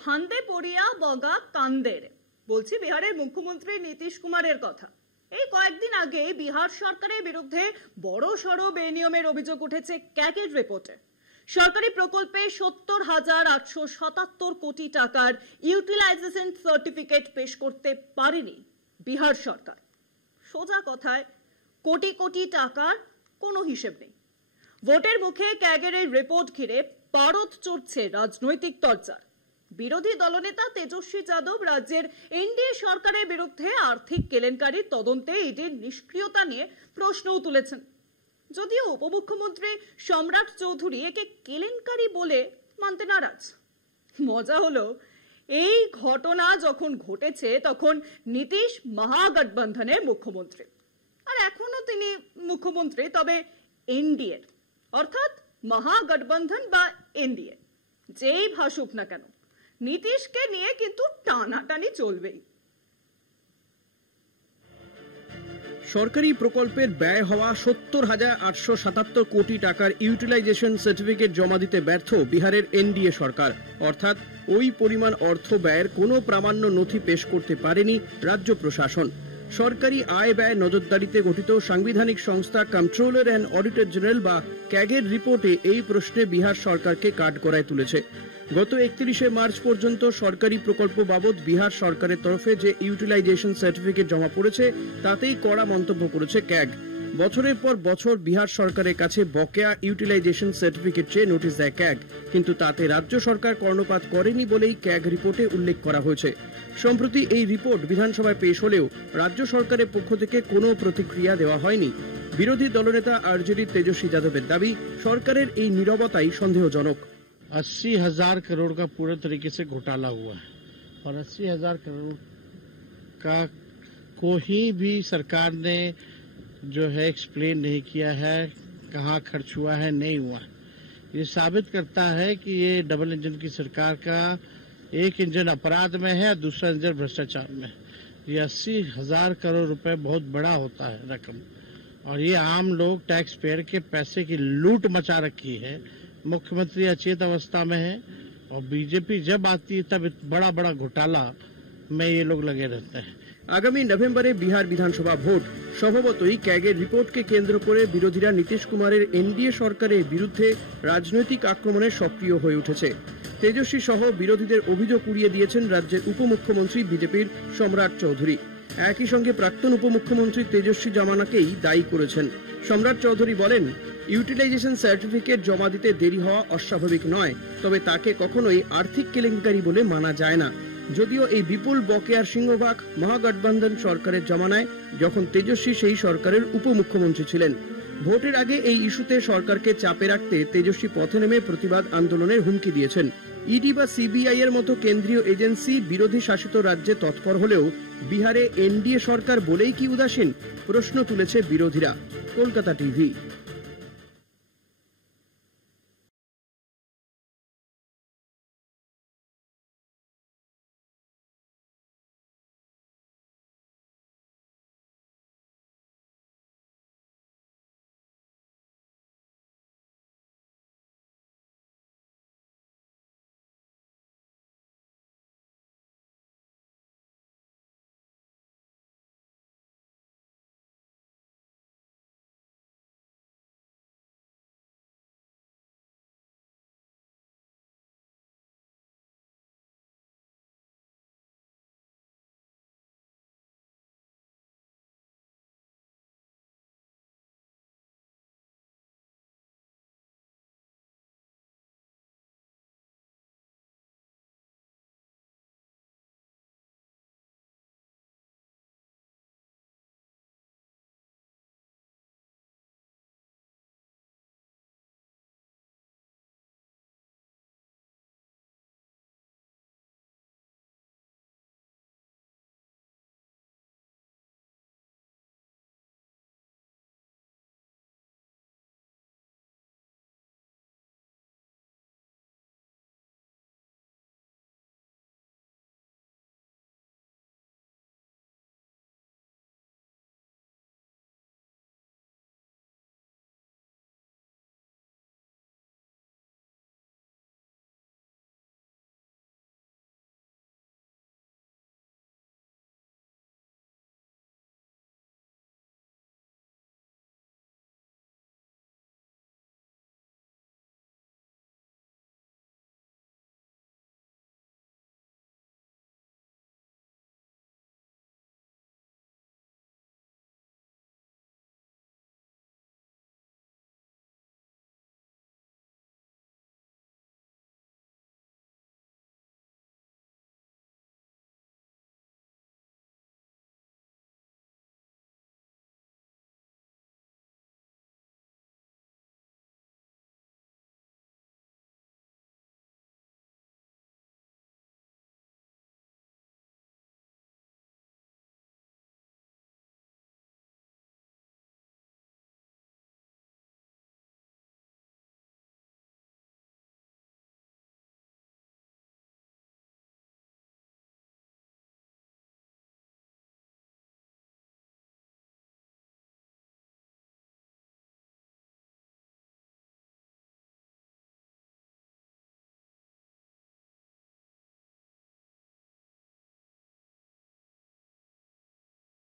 ফান্দে পড়িয়া বগা কান্দের, বলছি বিহারের মুখ্যমন্ত্রী নীতিশ কুমারের কথা। এই কয়েকদিন আগে বিহার সরকারের বিরুদ্ধে বড় সড় বেনিয়মের অভিযোগ উঠেছে ক্যাগের রিপোর্টে। সরকারি প্রকল্পে ৭০,৮৭৭ কোটি টাকার ইউটিলাইজেশন সার্টিফিকেট পেশ করতে পারেনি বিহার সরকার। সোজা কথায় কোটি কোটি টাকার কোনো হিসেব নেই। ভোটের মুখে ক্যাগের এই রিপোর্ট ঘিরে পারদ চড়ছে রাজনৈতিক তরজার। বিরোধী দলনেতা তেজস্বী যাদব রাজ্যের এনডিএ সরকারের বিরুদ্ধে আর্থিক কেলেঙ্কারির তদন্তে ইডির নিষ্ক্রিয়তা নিয়ে প্রশ্নও তুলেছেন। যদিও উপমুখ্যমন্ত্রী সম্রাট চৌধুরী একে কেলেঙ্কারি বলে মানতে নারাজ। মজা হলো, এই ঘটনা যখন ঘটেছে তখন নীতিশ মহাগঠবন্ধনের মুখ্যমন্ত্রী, আর এখনো তিনি মুখ্যমন্ত্রী, তবে এনডিএর, অর্থাৎ মহাগঠবন্ধন বা এনডিএ যেই ভাসুক না কেন, নীতিশকে নিয়ে কিন্তু টানাটানি চলবেই। সরকারি প্রকল্পের ব্যয় হওয়া ৭০,৮৭৭ কোটি টাকার ইউটিলাইজেশন সার্টিফিকেট জমা দিতে ব্যর্থ বিহারের এনডিএ সরকার, অর্থাৎ ওই পরিমাণ অর্থ ব্যয়ের কোনো প্রামাণ্য নথি পেশ করতে পারেনি রাজ্য প্রশাসন। সরকারি আয় ব্যয় নজরদারিতে গঠিত সাংবিধানিক সংস্থা কন্ট্রোলার অ্যান্ড অডিটর জেনারেল বা ক্যাগের রিপোর্টে এই প্রশ্নে বিহার সরকারকে কাঠগড়ায় তুলেছে। গত ৩১শে মার্চ পর্যন্ত সরকারি প্রকল্প বাবদ বিহার সরকারের তরফে যে ইউটিলাইজেশন সার্টিফিকেট জমা পড়েছে তাতেই কড়া মন্তব্য করেছে ক্যাগ। বছরের পর বছর বিহার সরকারের কাছে বকেয়া ইউটিলাইজেশন সার্টিফিকেট চেয়ে নোটিশ দেয় ক্যাগ, কিন্তু তাতে রাজ্য সরকার কর্ণপাত করেনি বলেই ক্যাগ রিপোর্টে উল্লেখ করা হয়েছে। সম্প্রতি এই রিপোর্ট বিধানসভায় পেশ হলেও রাজ্য সরকারের পক্ষ থেকে কোনো প্রতিক্রিয়া দেওয়া হয়নি। বিরোধী দলনেতা আরজেডির তেজস্বী যাদবের দাবি, সরকারের এই নীরবতাই সন্দেহজনক। 80,000 करोड़ का पूरे तरीके से घोटाला हुआ है और 80,000 करोड़ का कोई भी सरकार ने जो है एक्सप्लेन नहीं किया है, कहाँ खर्च हुआ है, नहीं हुआ। ये साबित करता है कि ये डबल इंजन की सरकार का एक इंजन अपराध में है, दूसरा इंजन भ्रष्टाचार में। ये 80,000 करोड़ रुपए बहुत बड़ा होता है रकम, और ये आम लोग टैक्स पेयर के पैसे की लूट मचा रखी है। मुख्यमंत्री अचेत अवस्था में है और बीजेपी जब आती है तब बड़ा बड़ा घोटाला में ये लोग लगे रहते हैं। আগামী নভেম্বরে বিহার বিধানসভা ভোট, স্বভাবতই ক্যাগের রিপোর্টকে কেন্দ্র করে বিরোধীরা নীতিশ কুমারের এনডিএ সরকারের বিরুদ্ধে রাজনৈতিক আক্রমণে সক্রিয় হয়ে উঠেছে। তেজস্বী সহ বিরোধীদের অভিযোগ উড়িয়ে দিয়েছেন রাজ্যের উপমুখ্যমন্ত্রী বিজেপির সম্রাট চৌধুরী। একই সঙ্গে প্রাক্তন উপমুখ্যমন্ত্রী তেজস্বী জামানাকেই দায়ী করেছেন। সম্রাট চৌধুরী বলেন, ইউটিলাইজেশন সার্টিফিকেট জমা দিতে দেরি হওয়া অস্বাভাবিক নয়, তবে তাকে কখনোই আর্থিক কেলেঙ্কারি বলে মানা যায় না। যদিও এই বিপুল বকেয়ার সিংহভাগ মহাগঠবন্ধন সরকারের জমানায়, যখন তেজস্বী সেই সরকারের উপমুখ্যমন্ত্রী ছিলেন। ভোটের আগে এই ইস্যুতে সরকারকে চাপে রাখতে তেজস্বী পথে নেমে প্রতিবাদ আন্দোলনের হুমকি দিয়েছেন। ইডি বা সিবিআই এর মতো কেন্দ্রীয় এজেন্সি বিরোধী শাসিত রাজ্যে তৎপর হলেও বিহারে এনডিএ সরকার বলেই কি উদাসীন, প্রশ্ন তুলেছে বিরোধীরা। কলকাতা টিভি।